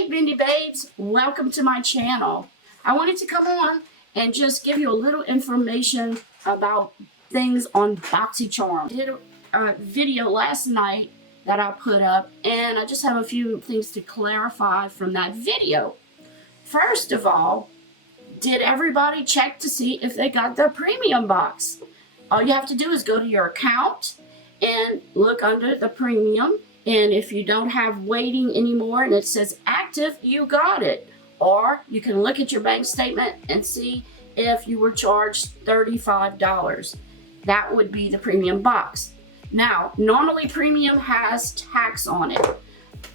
Hey Bendy Babes, welcome to my channel. I wanted to come on and just give you a little information about things on Boxycharm. I did a video last night that I put up, and I just have a few things to clarify from that video. First of all, did everybody check to see if they got the premium box? All you have to do is go to your account and look under the premium. And if you don't have waiting anymore and it says active, you got it. Or you can look at your bank statement and see if you were charged $35. That would be the premium box. Now, normally premium has tax on it.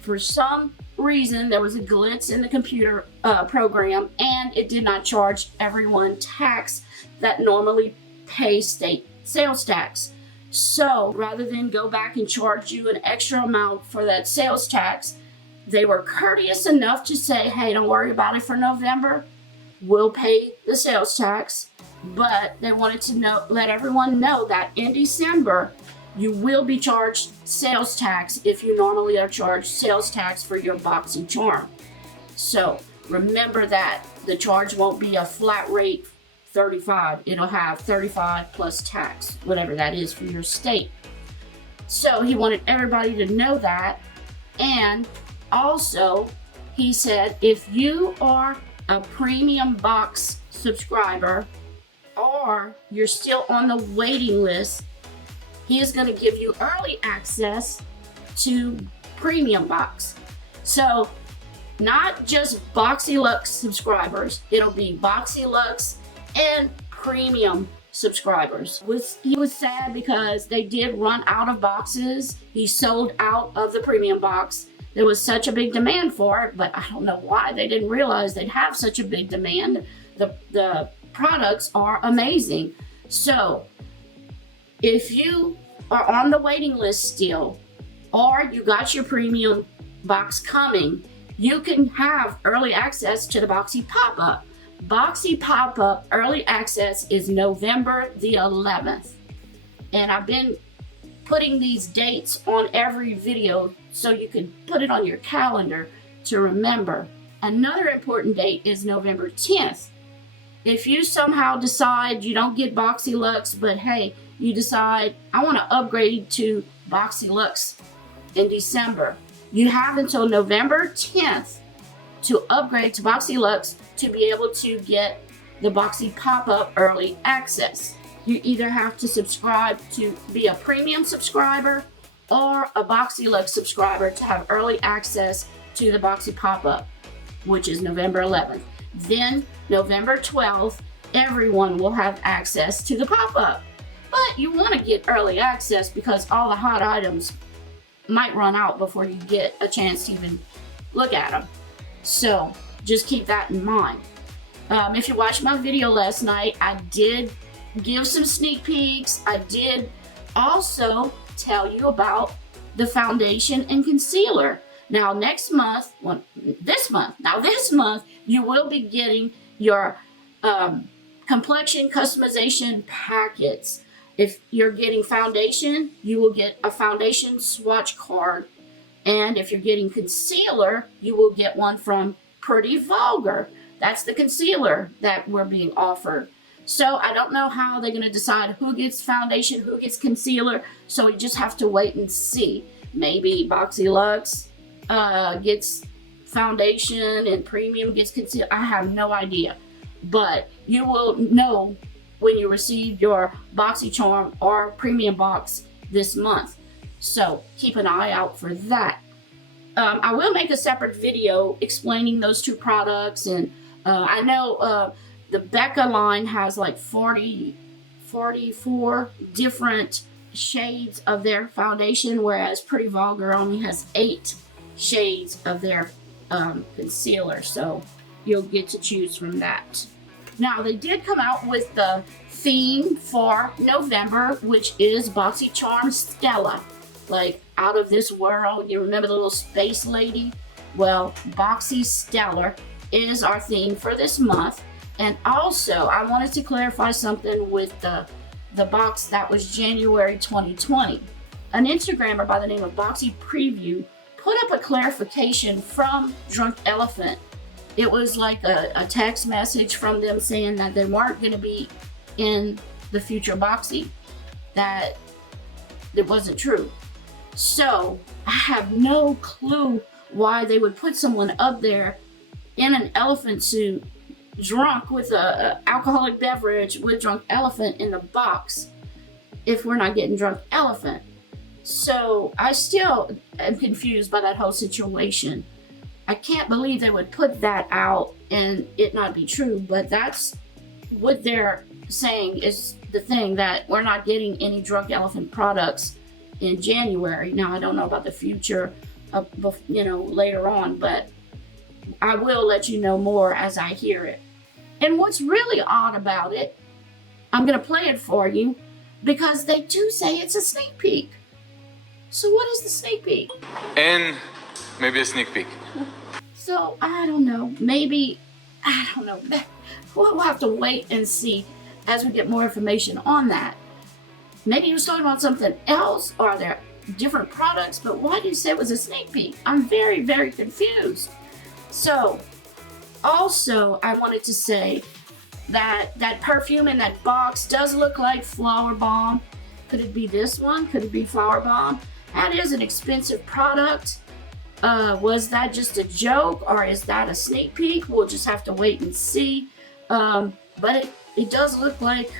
For some reason, there was a glitch in the computer program, and it did not charge everyone tax that normally pays state sales tax. So rather than go back and charge you an extra amount for that sales tax, they were courteous enough to say, hey, don't worry about it for November. We'll pay the sales tax. But they wanted to let everyone know that in December, you will be charged sales tax if you normally are charged sales tax for your Boxycharm. So remember that the charge won't be a flat rate $35. It'll have $35 plus tax, whatever that is for your state. So he wanted everybody to know that. And also he said, if you are a premium box subscriber or you're still on the waiting list, he is going to give you early access to premium box. So not just Boxyluxe subscribers, it'll be Boxyluxe and premium subscribers. He was sad because they did run out of boxes. He sold out of the premium box. There was such a big demand for it, but I don't know why they didn't realize they'd have such a big demand. The products are amazing. So if you are on the waiting list still, or you got your premium box coming, you can have early access to the Boxy pop-up. Boxy pop-up early access is November the 11th. And I've been putting these dates on every video so you can put it on your calendar to remember. Another important date is November 10th. If you somehow decide you don't get Boxyluxe, but hey, you decide I want to upgrade to Boxyluxe in December, you have until November 10th to upgrade to Boxyluxe to be able to get the Boxy pop-up early access. You either have to subscribe to be a premium subscriber or a Boxyluxe subscriber to have early access to the Boxy pop-up, which is November 11th. Then November 12th, everyone will have access to the pop-up. But you want to get early access because all the hot items might run out before you get a chance to even look at them. So just keep that in mind. If you watched my video last night, I did give some sneak peeks. I did also tell you about the foundation and concealer. Now this month, you will be getting your complexion customization packets. If you're getting foundation, you will get a foundation swatch card. And if you're getting concealer, you will get one from Pretty Vulgar. That's the concealer that we're being offered. So I don't know how they're going to decide who gets foundation, who gets concealer. So we just have to wait and see. Maybe Boxyluxe gets foundation and premium gets concealer. I have no idea. But you will know when you receive your Boxycharm or premium box this month. So keep an eye out for that. I will make a separate video explaining those two products. And I know the Becca line has like 44 different shades of their foundation, whereas Pretty Vulgar only has 8 shades of their concealer. So you'll get to choose from that. Now, they did come out with the theme for November, which is Boxycharm Stella. Like out of this world. You remember the little space lady? Well, Boxy Stellar is our theme for this month. And also, I wanted to clarify something with the box that was January 2020. An Instagrammer by the name of Boxy Preview put up a clarification from Drunk Elephant. It was like a text message from them saying that they weren't going to be in the future Boxy, that it wasn't true. So I have no clue why they would put someone up there in an elephant suit, drunk with a alcoholic beverage with Drunk Elephant in the box, if we're not getting Drunk Elephant. So I still am confused by that whole situation. I can't believe they would put that out and it not be true, but that's what they're saying is the thing, that we're not getting any Drunk Elephant products in January. Now, I don't know about the future, later on, but I will let you know more as I hear it. And what's really odd about it, I'm going to play it for you because they do say it's a sneak peek. So what is the sneak peek? And maybe a sneak peek. So I don't know. Maybe, I don't know. We'll have to wait and see as we get more information on that. Maybe he was talking about something else, or are there different products, but why did you say it was a sneak peek? I'm very, very confused. So, also, I wanted to say that that perfume in that box does look like Flower Bomb. Could it be this one? Could it be Flower Bomb? That is an expensive product. Was that just a joke, or is that a sneak peek? We'll just have to wait and see. But it does look like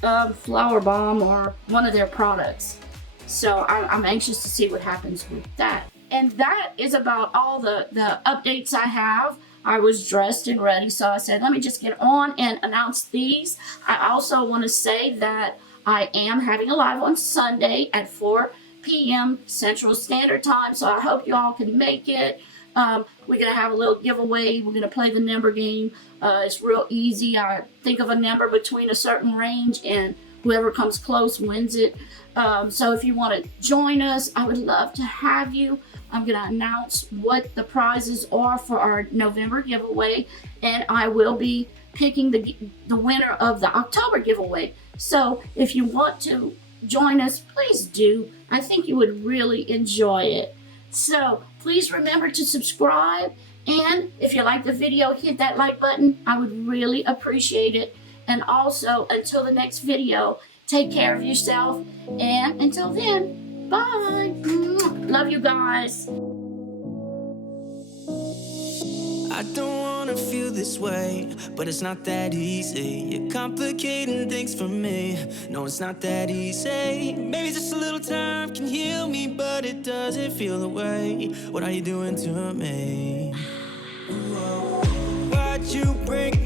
Flower Bomb or one of their products. So I'm anxious to see what happens with that. And that is about all the updates I have. I was dressed and ready, so I said, let me just get on and announce these. I also want to say that I am having a live on Sunday at 4 p.m. Central Standard Time, so I hope you all can make it. We're going to have a little giveaway. We're going to play the number game. It's real easy. I think of a number between a certain range, and whoever comes close wins it. So if you want to join us, I would love to have you. I'm going to announce what the prizes are for our November giveaway, and I will be picking the winner of the October giveaway. So if you want to join us, please do. I think you would really enjoy it. So please remember to subscribe, and if you like the video, hit that like button. I would really appreciate it. And also, until the next video, take care of yourself, and until then, bye. Love you guys. I don't wanna feel this way, but it's not that easy. You're complicating things for me. No, it's not that easy. Maybe just a little time can heal me, but it doesn't feel the way. What are you doing to me? Whoa. Why'd you break